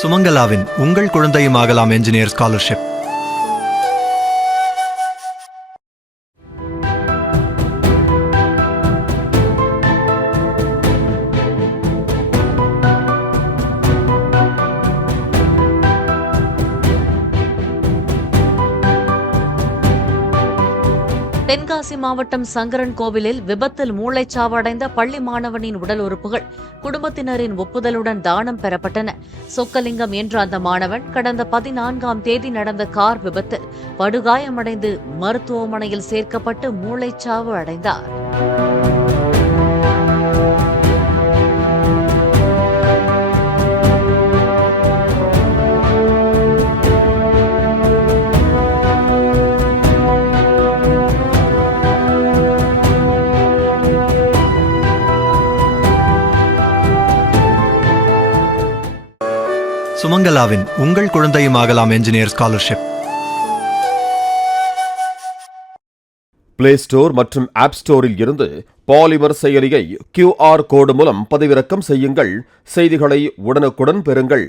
சுமங்கலாவின் உங்கள் குழந்தையும் ஆகலாம் என்ஜினியர் ஸ்காலர்ஷிப். தென்காசி மாவட்டம் சங்கரன் கோவிலில் விபத்தில் மூளைச்சாவு அடைந்த பள்ளி மாணவனின் உடல் உறுப்புகள் குடும்பத்தினரின் ஒப்புதலுடன் தானம் பெறப்பட்டன. சொக்கலிங்கம் என்ற அந்த மாணவன் கடந்த 14ஆம் தேதி நடந்த கார் விபத்தில் படுகாயமடைந்து மருத்துவமனையில் சேர்க்கப்பட்டு மூளைச்சாவு அடைந்தார். சுமங்கலாவின் உங்கள் குழந்தையும் ஆகலாம் என்ஜினியர் ஸ்காலர்ஷிப். பிளே ஸ்டோர் மற்றும் ஆப் ஸ்டோரில் இருந்து பாலிமர் செயலியை QR கோடு மூலம் பதிவிறக்கம் செய்யுங்கள். செய்திகளை உடனுக்குடன் பெறுங்கள்.